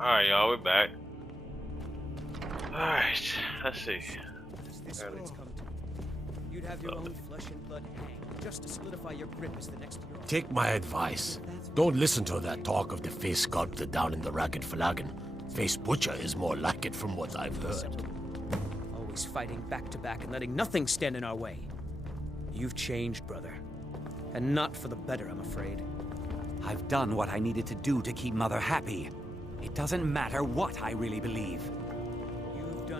Alright, y'all, we're back. Alright, let's see. This what it's come to. You'd have your own flesh and blood hanged just to solidify your grip as the next hero. Take my advice. Don't listen to that talk of the face sculptor down in the ragged flagon. Face butcher is more like it from what I've heard. Always fighting back to back and letting nothing stand in our way. You've changed, brother. And not for the better, I'm afraid. I've done what I needed to do to keep Mother happy. It doesn't matter what I really believe.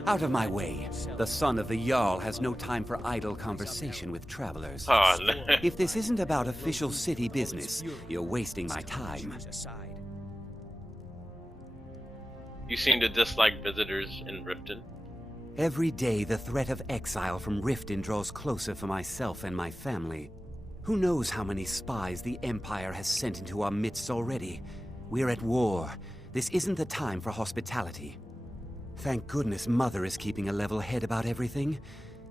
Out of my way. The son of the Jarl has no time for idle conversation with travelers. Oh, no. If this isn't about official city business, you're wasting my time. You seem to dislike visitors in Riften. Every day, the threat of exile from Riften draws closer for myself and my family. Who knows how many spies the Empire has sent into our midst already? We're at war. This isn't the time for hospitality. Thank goodness Mother is keeping a level head about everything.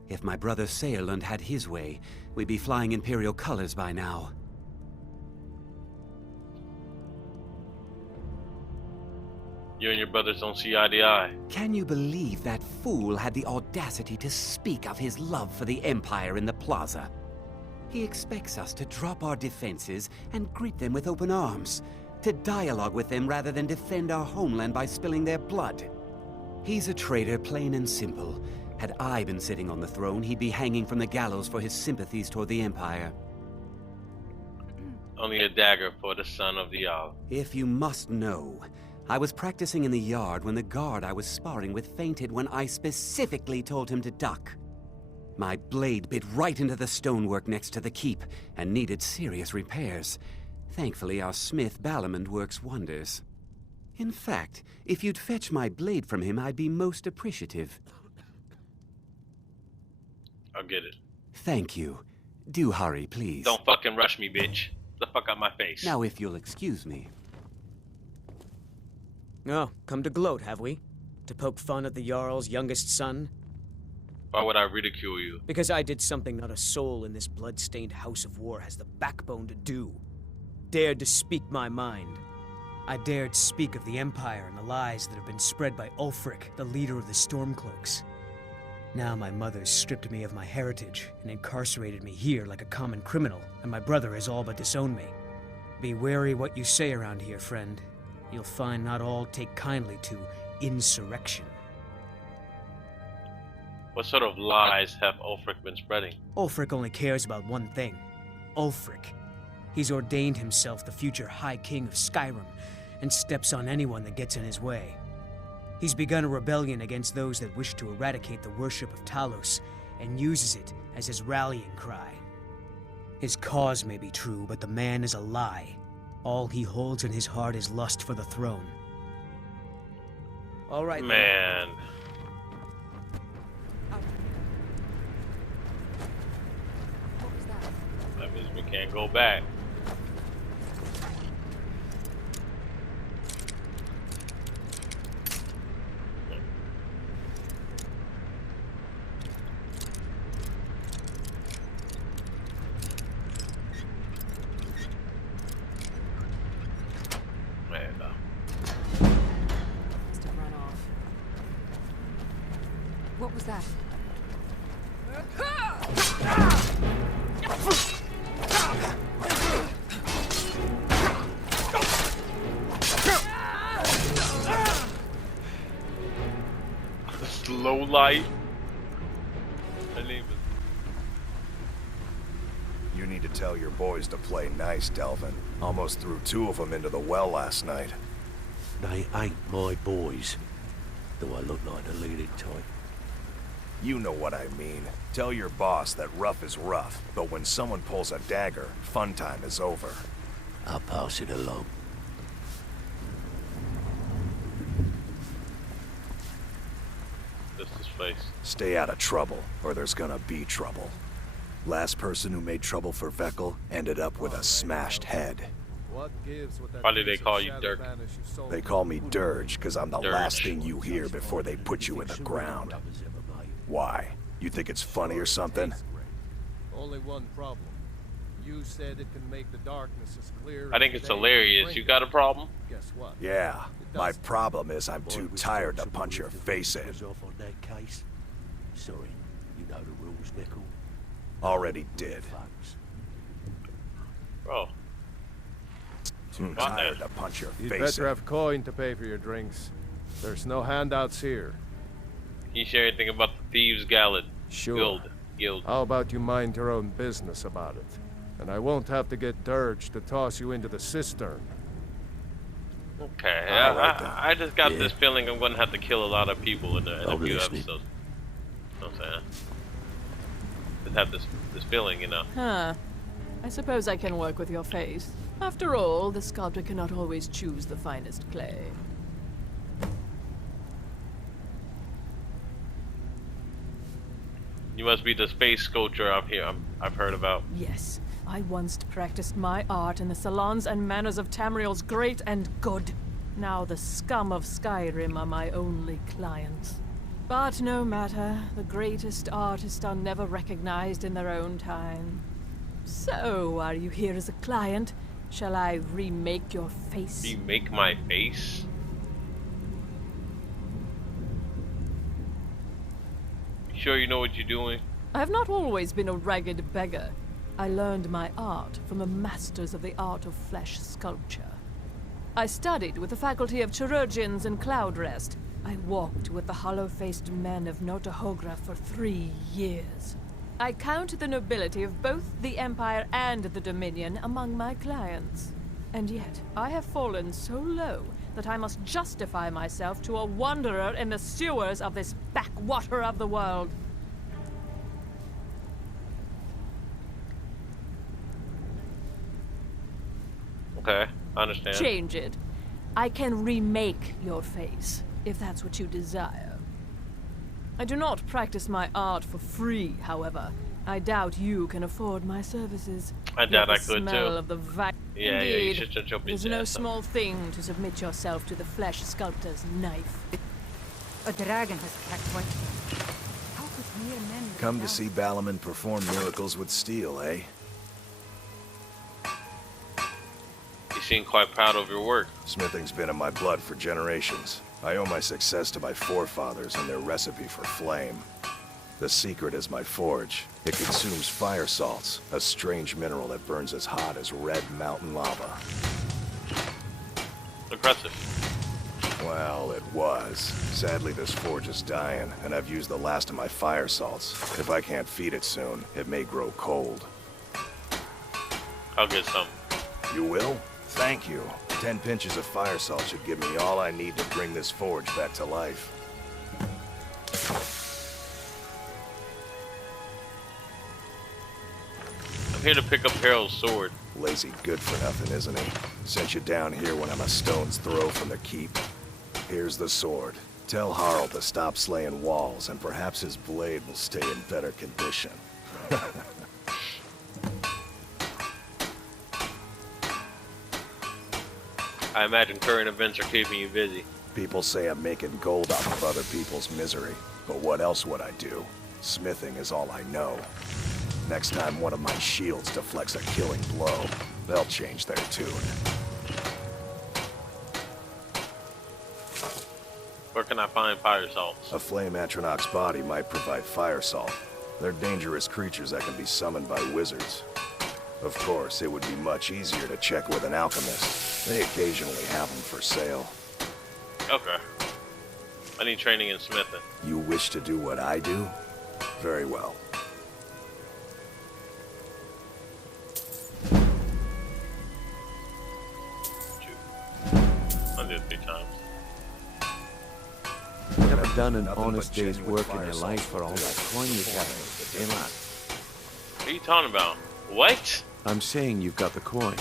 If my brother Saerlund had his way, we'd be flying Imperial colors by now. You and your brothers don't see eye to eye. Can you believe that fool had the audacity to speak of his love for the Empire in the plaza? He expects us to drop our defenses and greet them with open arms, to dialogue with them rather than defend our homeland by spilling their blood. He's a traitor, plain and simple. Had I been sitting on the throne, he'd be hanging from the gallows for his sympathies toward the Empire. Only a dagger for the son of the Jarl. If you must know, I was practicing in the yard when the guard I was sparring with fainted when I specifically told him to duck. My blade bit right into the stonework next to the keep and needed serious repairs. Thankfully, our smith Balamond works wonders. In fact, if you'd fetch my blade from him, I'd be most appreciative. I'll get it. Thank you. Do hurry, please. Don't fucking rush me, bitch. Get the fuck out my face. Now, if you'll excuse me. Oh, come to gloat, have we? To poke fun at the Jarl's youngest son? Why would I ridicule you? Because I did something not a soul in this blood-stained house of war has the backbone to do. Dared to speak my mind. I dared speak of the Empire and the lies that have been spread by Ulfric, the leader of the Stormcloaks. Now my mother's stripped me of my heritage and incarcerated me here like a common criminal, and my brother has all but disowned me. Be wary what you say around here, friend. You'll find not all take kindly to insurrection. What sort of lies have Ulfric been spreading? Ulfric only cares about one thing. Ulfric. He's ordained himself the future High King of Skyrim, and steps on anyone that gets in his way. He's begun a rebellion against those that wish to eradicate the worship of Talos, and uses it as his rallying cry. His cause may be true, but the man is a lie. All he holds in his heart is lust for the throne. All right, man. That means we can't go back. What was that? Slow light. My name is. You need to tell your boys to play nice, Delvin. Almost threw 2 of them into the well last night. They ain't my boys. Though I look like the leading type. You know what I mean. Tell your boss that rough is rough, but when someone pulls a dagger, fun time is over. I'll pass it along. This is face. Stay out of trouble, or there's gonna be trouble. Last person who made trouble for Veckel ended up with a smashed head. Why do they call you Dirk? They call me Dirge, because I'm the Dirge. last thing you hear before they put you in the ground. Why? You think it's funny or something? Only one problem. You said it can make the darkness as clear. I think it's hilarious. You got a problem? Guess what? Yeah, My problem is I'm too tired to punch your face in. Off on that case. Sorry, you know the rules, Veckle. Already did. Bro, Too What tired the- to punch your You'd face better in. have coin to pay for your drinks. There's no handouts here. can you share anything about the Thieves' Guild? Sure. Guild. How about you mind your own business about it? And I won't have to get Dirge to toss you into the cistern. Okay, All right, then. I just got Yeah. this feeling I'm gonna have to kill a lot of people in a I'm few listening. episodes. You know what I'm saying? Just have this feeling, you know. Huh. I suppose I can work with your face. After all, the sculptor cannot always choose the finest clay. You must be the space sculptor up here. I've heard about. Yes, I once practiced my art in the salons and manners of Tamriel's great and good. Now the scum of Skyrim are my only clients. But no matter, the greatest artists are never recognized in their own time. So, are you here as a client? Shall I remake your face? Remake my face? You sure you know what you're doing? I have not always been a ragged beggar. I learned my art from the masters of the art of flesh sculpture. I studied with the faculty of chirurgeons in Cloudrest. I walked with the hollow-faced men of Notahogra for 3 years. I count the nobility of both the Empire and the Dominion among my clients. And yet, I have fallen so low that I must justify myself to a wanderer in the sewers of this backwater of the world. Okay, I understand. Change it. I can remake your face, if that's what you desire. I do not practice my art for free, however. I doubt you can afford my services. I doubt Yet I the could, smell too. of the Yeah, you Indeed, should just open it is his no ass up. small thing to submit yourself to the flesh sculptor's knife. A dragon has attacked one. How could mere men... Come to see Balaman perform miracles with steel, eh? You seem quite proud of your work. Smithing's been in my blood for generations. I owe my success to my forefathers and their recipe for flame. The secret is my forge. It consumes fire salts, a strange mineral that burns as hot as red mountain lava. Impressive. Well, it was. Sadly, this forge is dying, and I've used the last of my fire salts. If I can't feed it soon, it may grow cold. I'll get some. You will? Thank you. 10 pinches of fire salt should give me all I need to bring this forge back to life. I'm here to pick up Harold's sword. Lazy good for nothing, isn't he? Sent you down here when I'm a stone's throw from the keep. Here's the sword. Tell Harald to stop slaying walls, and perhaps his blade will stay in better condition. I imagine current events are keeping you busy. People say I'm making gold off of other people's misery, but what else would I do? Smithing is all I know. Next time one of my shields deflects a killing blow, they'll change their tune. Where can I find fire salts? A flame Atronach's body might provide fire salt. They're dangerous creatures that can be summoned by wizards. Of course, it would be much easier to check with an alchemist. They occasionally have them for sale. Okay. I need training in smithing. You wish to do what I do? Very well. Shoot. I'll do it 3 times. Never done an Nothing honest but day's genuine work in fire your salt. life for all that coin you got. Hey, lad. What are you talking about? What? I'm saying you've got the coin,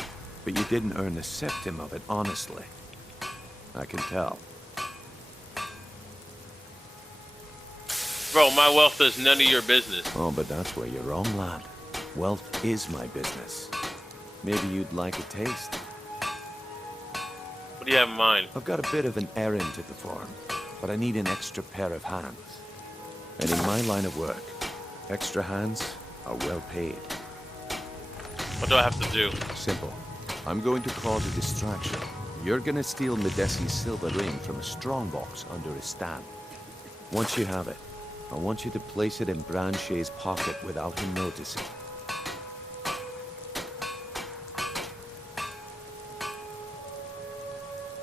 but you didn't earn a septim of it honestly. I can tell. Bro, my wealth is none of your business. Oh, but that's where you're wrong, lad. Wealth is my business. Maybe you'd like a taste. What do you have in mind? I've got a bit of an errand to perform, but I need an extra pair of hands. And in my line of work, extra hands are well paid. What do I have to do? Simple. I'm going to cause a distraction. You're gonna steal Medesi's silver ring from a strongbox under his stand. Once you have it, I want you to place it in Branche's pocket without him noticing.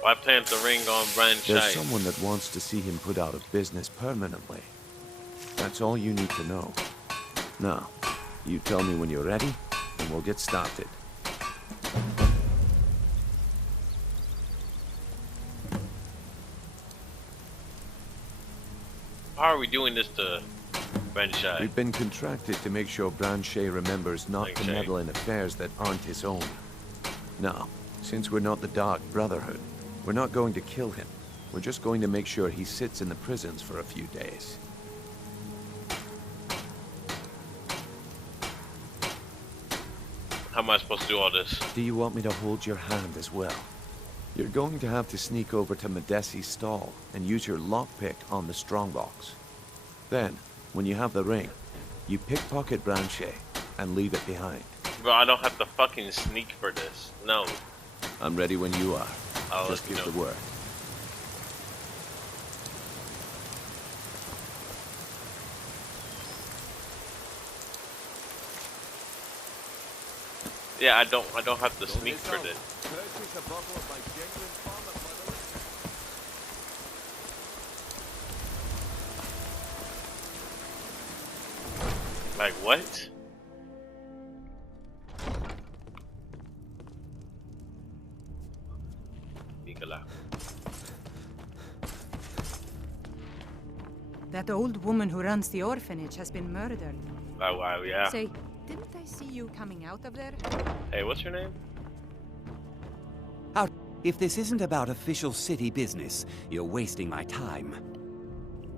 Why plant the ring on Branche? There's someone that wants to see him put out of business permanently. That's all you need to know. Now, you tell me when you're ready, and we'll get started. How are we doing this to Branche? We've been contracted to make sure Branche remembers not to meddle in affairs that aren't his own. Now, since we're not the Dark Brotherhood, we're not going to kill him. We're just going to make sure he sits in the prisons for a few days. How am I supposed to do all this? Do you want me to hold your hand as well? You're going to have to sneak over to Medesi's stall and use your lockpick on the strongbox. Then, when you have the ring, you pickpocket Branche and leave it behind. Bro, I don't have to fucking sneak for this. No. I'm ready when you are. I'll Just let give you the know. word. Yeah, I don't have to sneak for this. Like what? Nicola. That old woman who runs the orphanage has been murdered. Oh wow, yeah. Say, didn't I see you coming out of there? Hey, what's your name? If this isn't about official city business, you're wasting my time.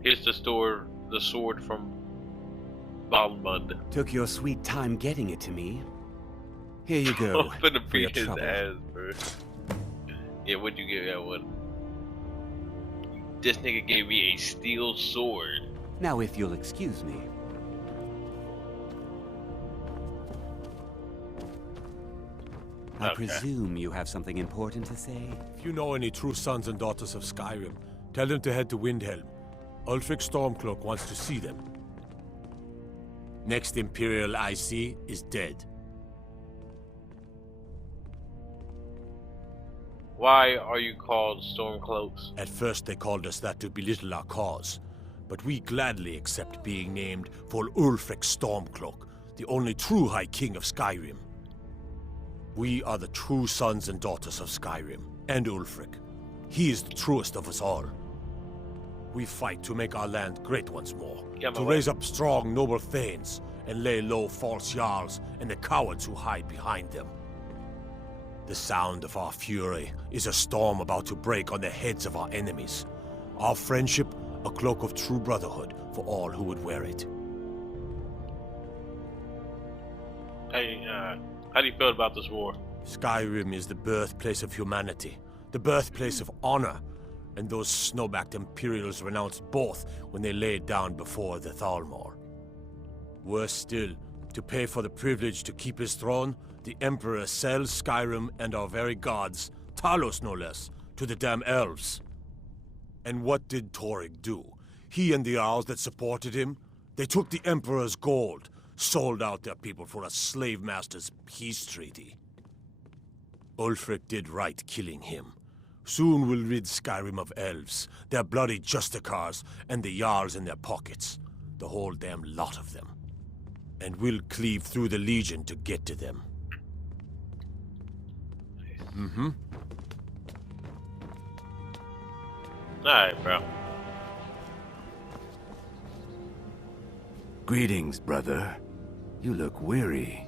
Here's the sword from Balmud. Took your sweet time getting it to me. Here you go. I'm gonna for your beat his trouble. ass, bro. Yeah, what'd you give that one? This nigga gave me a steel sword. Now, if you'll excuse me. I Okay. presume you have something important to say? If you know any true sons and daughters of Skyrim, tell them to head to Windhelm. Ulfric Stormcloak wants to see them. Next Imperial I see is dead. Why are you called Stormcloaks? At first they called us that to belittle our cause, but we gladly accept being named for Ulfric Stormcloak, the only true High King of Skyrim. We are the true sons and daughters of Skyrim, and Ulfric. He is the truest of us all. We fight to make our land great once more, Yeah, to my raise up strong, noble thanes, and lay low false jarls and the cowards who hide behind them. The sound of our fury is a storm about to break on the heads of our enemies. Our friendship, a cloak of true brotherhood for all who would wear it. Hey, how do you feel about this war? Skyrim is the birthplace of humanity, the birthplace of honor, and those snow-backed Imperials renounced both when they laid down before the Thalmor. Worse still, to pay for the privilege to keep his throne, the Emperor sells Skyrim and our very gods, Talos no less, to the damn elves. And what did Torygg do? He and the Jarls that supported him? They took the Emperor's gold, sold out their people for a slave master's peace treaty. Ulfric did right killing him. Soon we'll rid Skyrim of elves, their bloody justicars, and the Jarls in their pockets. The whole damn lot of them. And we'll cleave through the Legion to get to them. Mm-hmm. Alright, bro. Greetings, brother. You look weary.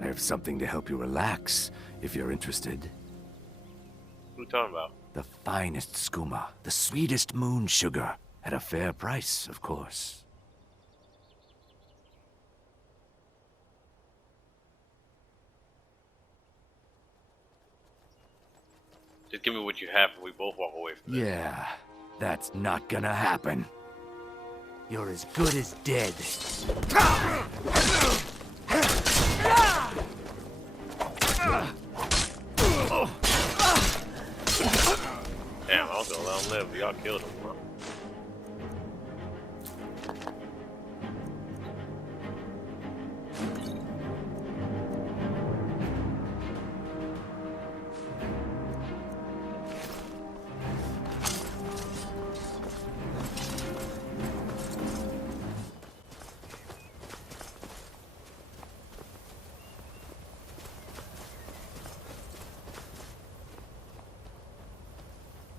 I have something to help you relax, if you're interested. What are you talking about? The finest skooma, the sweetest moon sugar, at a fair price, of course. Just give me what you have and we both walk away from this. Yeah, that's not gonna happen. You're as good as dead. Damn, I was gonna let him live, but y'all killed him, huh?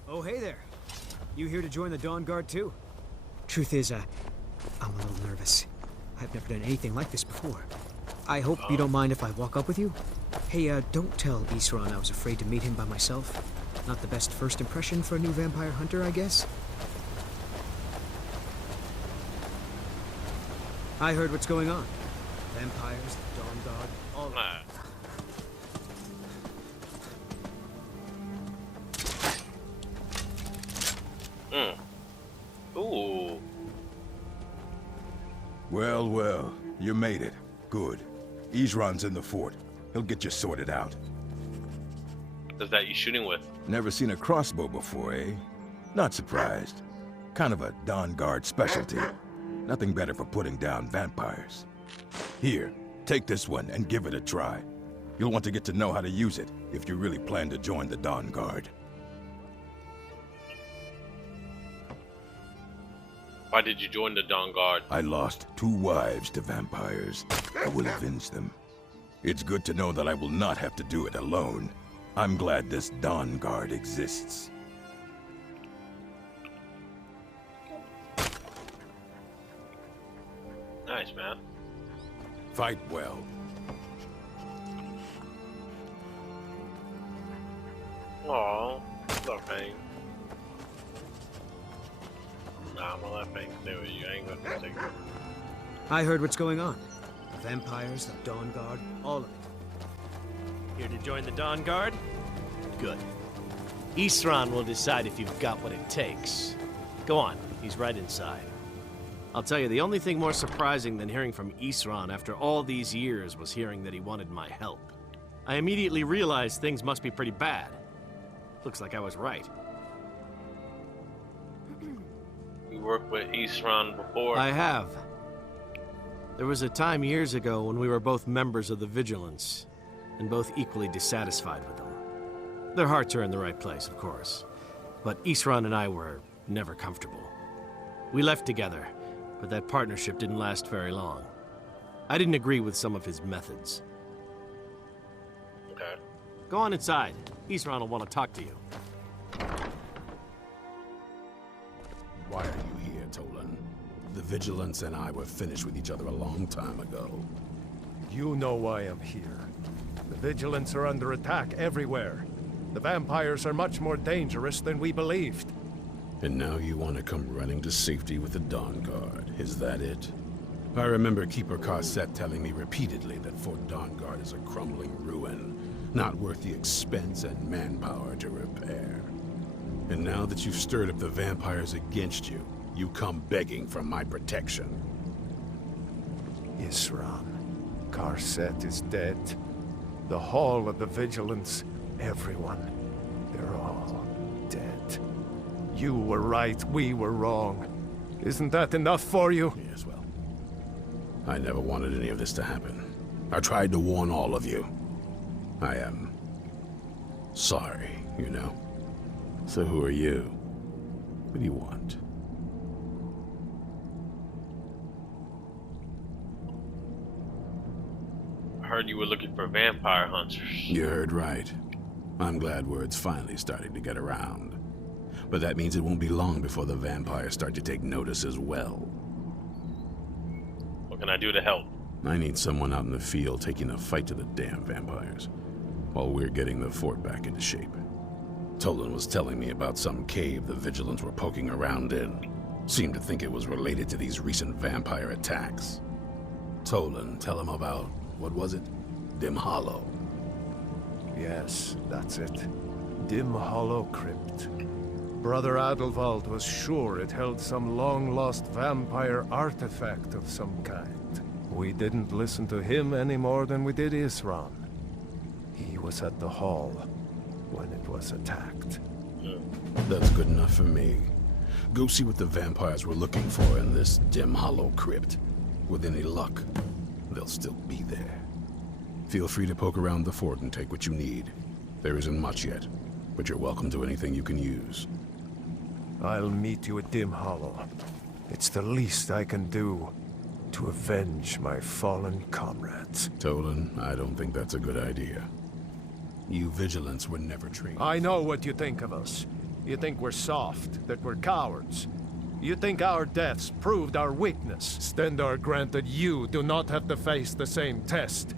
Oh, hey there. You here to join the Dawnguard too? Truth is, I'm a little nervous. I've never done anything like this before. I hope you don't mind if I walk up with you? Hey, don't tell Isran I was afraid to meet him by myself. Not the best first impression for a new vampire hunter, I guess? I heard what's going on. Vampires, the Dawnguard, all that. Ooh. Well, well, you made it. Good. Isran's in the fort. He'll get you sorted out. What's that you shooting with? Never seen a crossbow before, eh? Not surprised. Kind of a Dawnguard specialty. Nothing better for putting down vampires. Here, take this one and give it a try. You'll want to get to know how to use it if you really plan to join the Dawnguard. Why did you join the Dawnguard? I lost 2 wives to vampires. I will avenge them. It's good to know that I will not have to do it alone. I'm glad this Dawnguard exists. Nice, man. Fight well. Aw, love pain. Nah, I'm gonna let things do it. You ain't gonna take it. I heard what's going on. The vampires, the Dawnguard, all of it. Here to join the Dawnguard? Good. Isran will decide if you've got what it takes. Go on, he's right inside. I'll tell you, the only thing more surprising than hearing from Isran after all these years was hearing that he wanted my help. I immediately realized things must be pretty bad. Looks like I was right. You worked with Isran before? I have. There was a time years ago when we were both members of the Vigilance, and both equally dissatisfied with them. Their hearts are in the right place, of course, but Isran and I were never comfortable. We left together, but that partnership didn't last very long. I didn't agree with some of his methods. Okay. Go on inside. Isran will want to talk to you. Why are you here, Tolan? The Vigilance and I were finished with each other a long time ago. You know why I'm here. The Vigilance are under attack everywhere. The vampires are much more dangerous than we believed. And now you want to come running to safety with the Dawnguard, is that it? I remember Keeper Carset telling me repeatedly that Fort Dawnguard is a crumbling ruin, not worth the expense and manpower to repair. And now that you've stirred up the vampires against you, you come begging for my protection. Isran. Carset is dead. The Hall of the Vigilance, everyone. They're all dead. You were right, we were wrong. Isn't that enough for you? Yes, well, I never wanted any of this to happen. I tried to warn all of you. I am sorry, you know. So who are you? What do you want? I heard you were looking for vampire hunters. You heard right. I'm glad word's finally starting to get around. But that means it won't be long before the vampires start to take notice as well. What can I do to help? I need someone out in the field taking the fight to the damn vampires, while we're getting the fort back into shape. Tolan was telling me about some cave the Vigilants were poking around in. Seemed to think it was related to these recent vampire attacks. Tolan, tell him about, what was it? Dim Hollow. Yes, that's it. Dim Hollow Crypt. Brother Adelwald was sure it held some long-lost vampire artifact of some kind. We didn't listen to him any more than we did Isran. He was at the hall when it was attacked. That's good enough for me. Go see what the vampires were looking for in this dim hollow crypt. With any luck, they'll still be there. Feel free to poke around the fort and take what you need. There isn't much yet, but you're welcome to anything you can use. I'll meet you at Dim Hollow. It's the least I can do to avenge my fallen comrades. Tolan, I don't think that's a good idea. You vigilants were never trained. I know what you think of us. You think we're soft, that we're cowards. You think our deaths proved our weakness. Stendarr granted you do not have to face the same test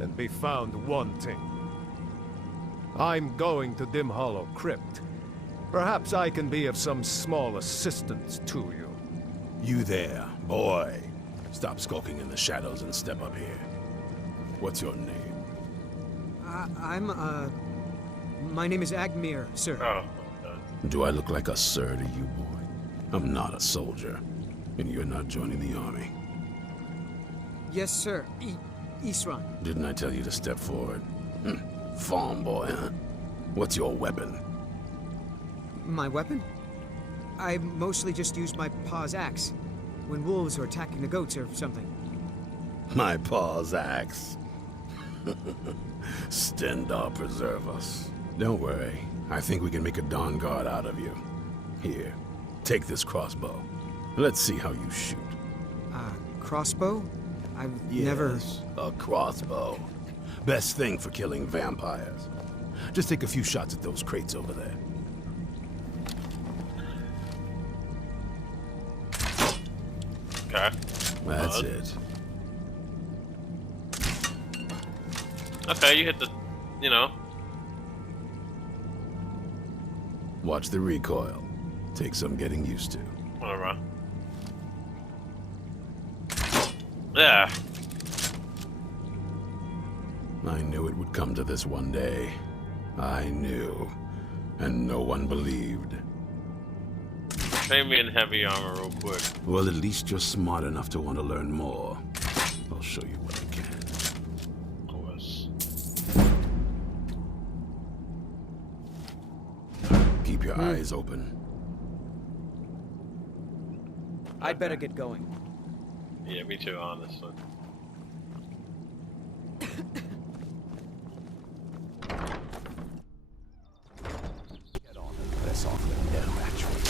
and be found wanting. I'm going to Dim Hollow Crypt. Perhaps I can be of some small assistance to you. You there, boy. Stop skulking in the shadows and step up here. What's your name? My name is Agmir, sir. Oh. Do I look like a sir to you, boy? I'm not a soldier, and you're not joining the army. Yes, sir. Isran. Didn't I tell you to step forward? Farm boy, huh? What's your weapon? My weapon? I mostly just use my paw's axe when wolves are attacking the goats or something. My paw's axe. Stendarr preserve us. Don't worry. I think we can make a Dawnguard out of you. Here, take this crossbow. Let's see how you shoot. Crossbow? I've Yes, never... a crossbow. Best thing for killing vampires. Just take a few shots at those crates over there. Okay. That's it. Okay, you hit the, you know. Watch the recoil. Take some getting used to. Whatever. Yeah. I knew it would come to this one day. I knew. And no one believed. Train me in heavy armor real quick. Well, at least you're smart enough to want to learn more. I'll show you what I can. Of course. Keep your eyes open. I'd better get going. Yeah, me too, honestly. Less often than no, actually.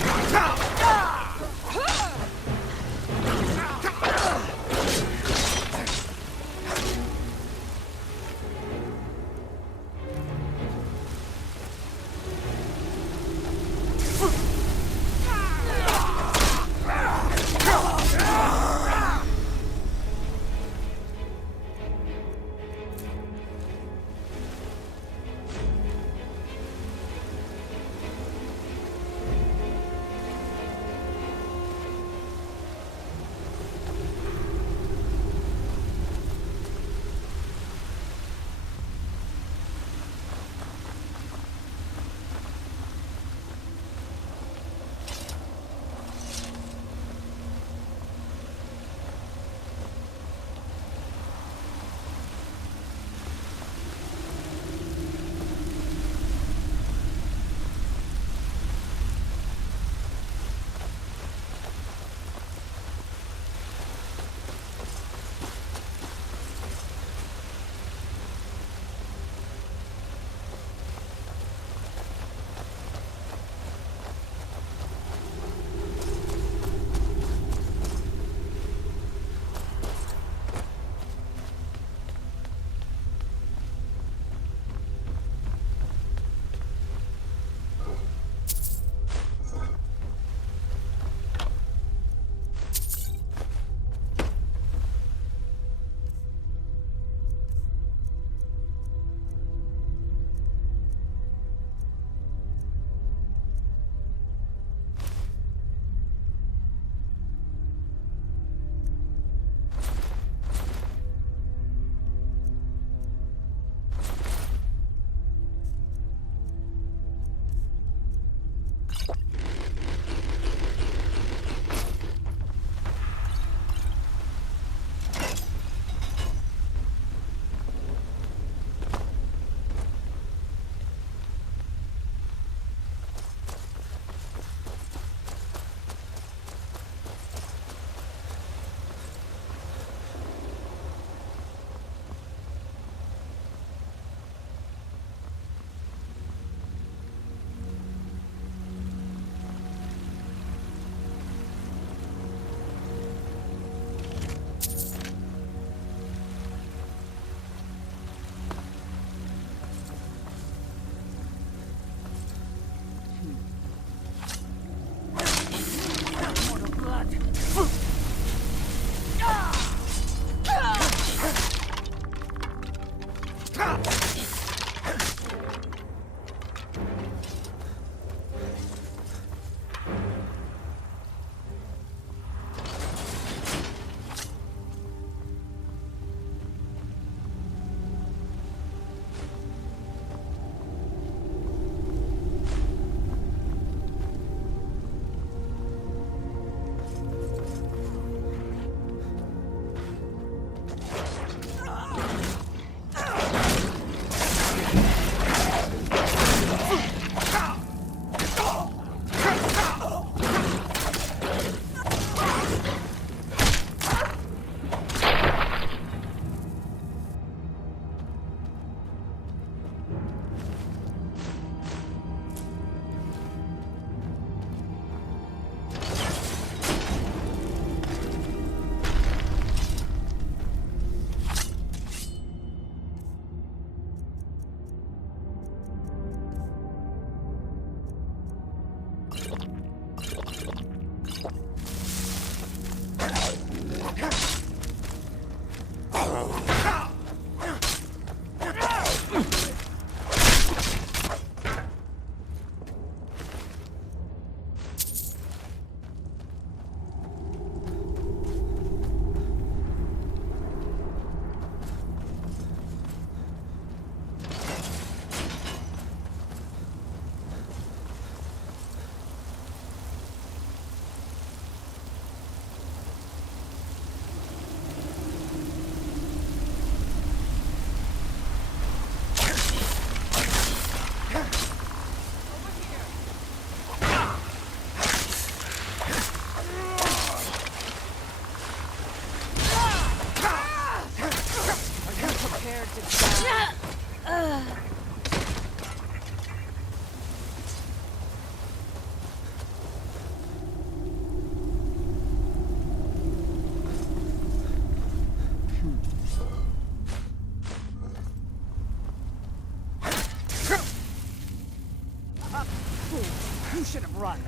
You should have run.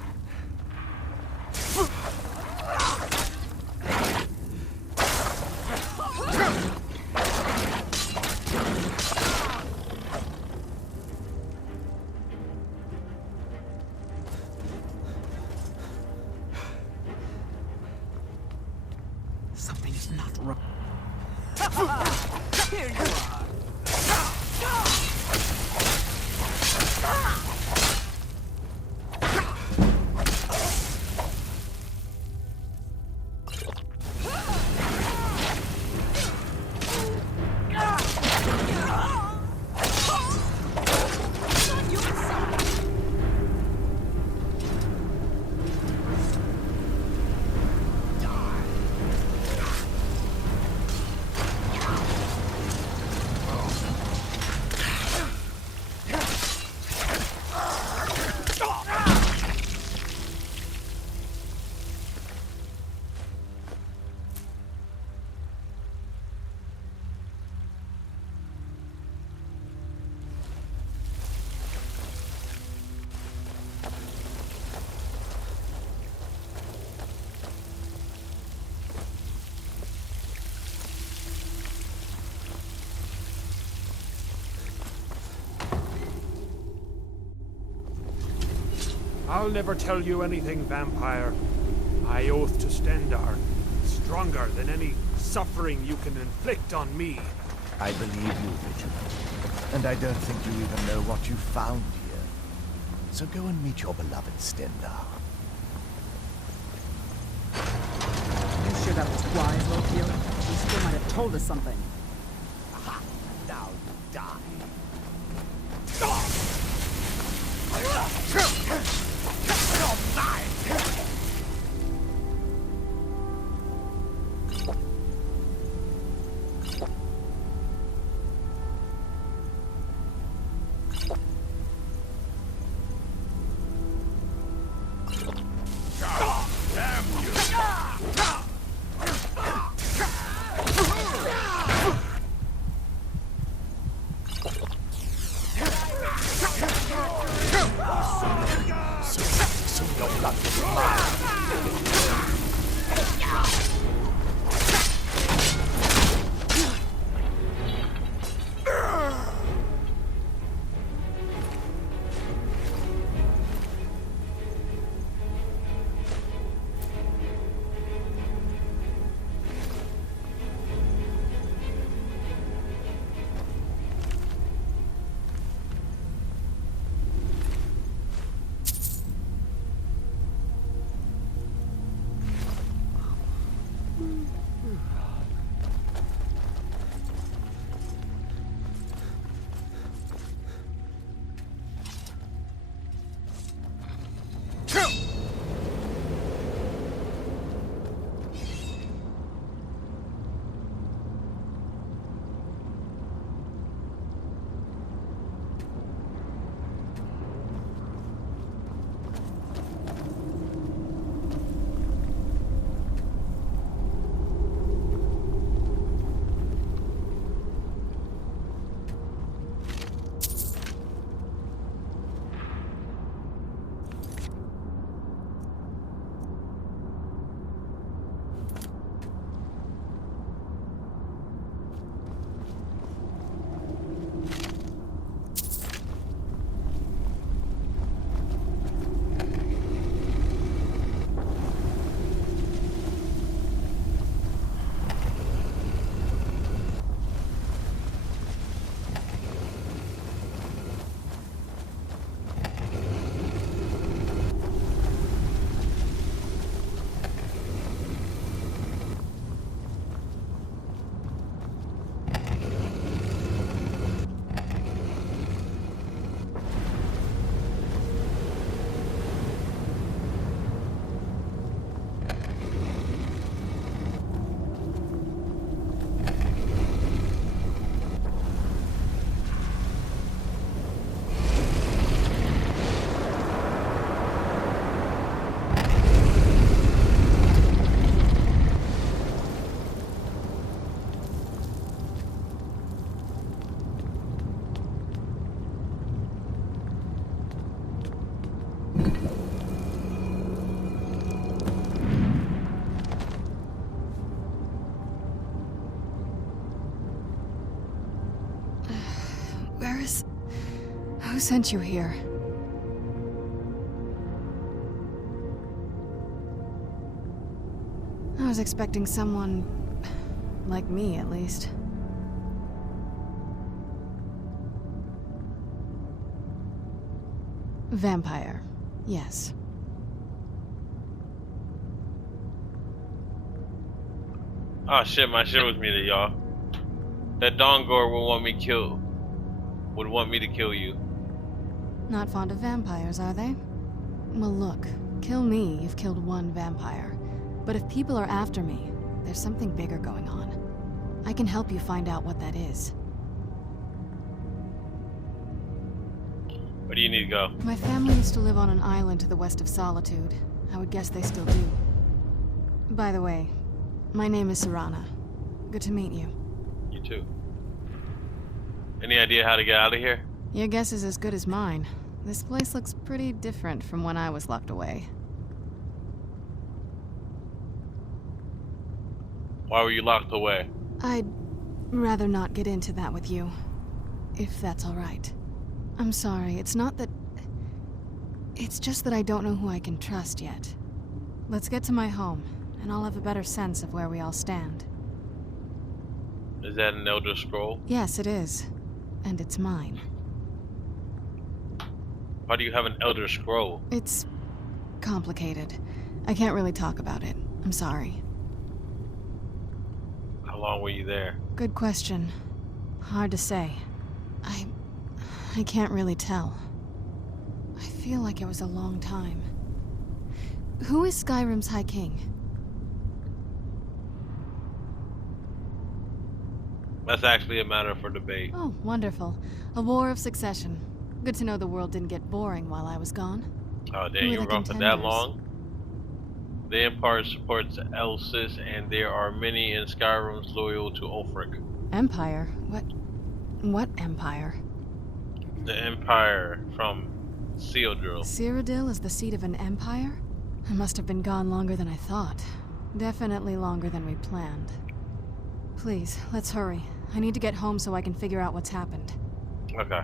Something's not right. Here you are. I'll never tell you anything, vampire. I oath to Stendarr, stronger than any suffering you can inflict on me. I believe you, Vigilant. And I don't think you even know what you found here. So go and meet your beloved Stendarr. You sure that was wise, Lokiel? You still might have told us something. Aha! Now die. You're mine! Who sent you here? I was expecting someone like me, at least. Vampire, yes. Oh shit, my shit was muted, y'all. That Dawnguard would want me killed. Would want me to kill you. Not fond of vampires, are they? Well, look. Kill me, you've killed one vampire. But if people are after me, there's something bigger going on. I can help you find out what that is. Where do you need to go? My family used to live on an island to the west of Solitude. I would guess they still do. By the way, my name is Serana. Good to meet you. You too. Any idea how to get out of here? Your guess is as good as mine. This place looks pretty different from when I was locked away. Why were you locked away? I'd rather not get into that with you, if that's all right. I'm sorry, it's not that... It's just that I don't know who I can trust yet. Let's get to my home, and I'll have a better sense of where we all stand. Is that an Elder Scroll? Yes, it is. And it's mine. Why do you have an Elder Scroll? It's complicated. I can't really talk about it. I'm sorry. How long were you there? Good question. Hard to say. I can't really tell. I feel like it was a long time. Who is Skyrim's High King? That's actually a matter for debate. Oh, wonderful. A war of succession. Good to know the world didn't get boring while I was gone. Oh, damn, you were gone for that long? The Empire supports Elsis, and there are many in Skyrim's loyal to Ulfric. Empire? What Empire? The Empire from Cyrodiil. Cyrodiil is the seat of an empire? I must have been gone longer than I thought. Definitely longer than we planned. Please, let's hurry. I need to get home so I can figure out what's happened. Okay.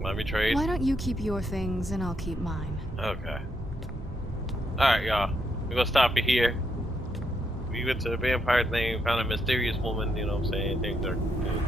Let me trade. Why don't you keep your things and I'll keep mine? Okay. Alright, y'all. We're gonna stop it here. We went to the vampire thing, found a mysterious woman, you know what I'm saying? Things are good.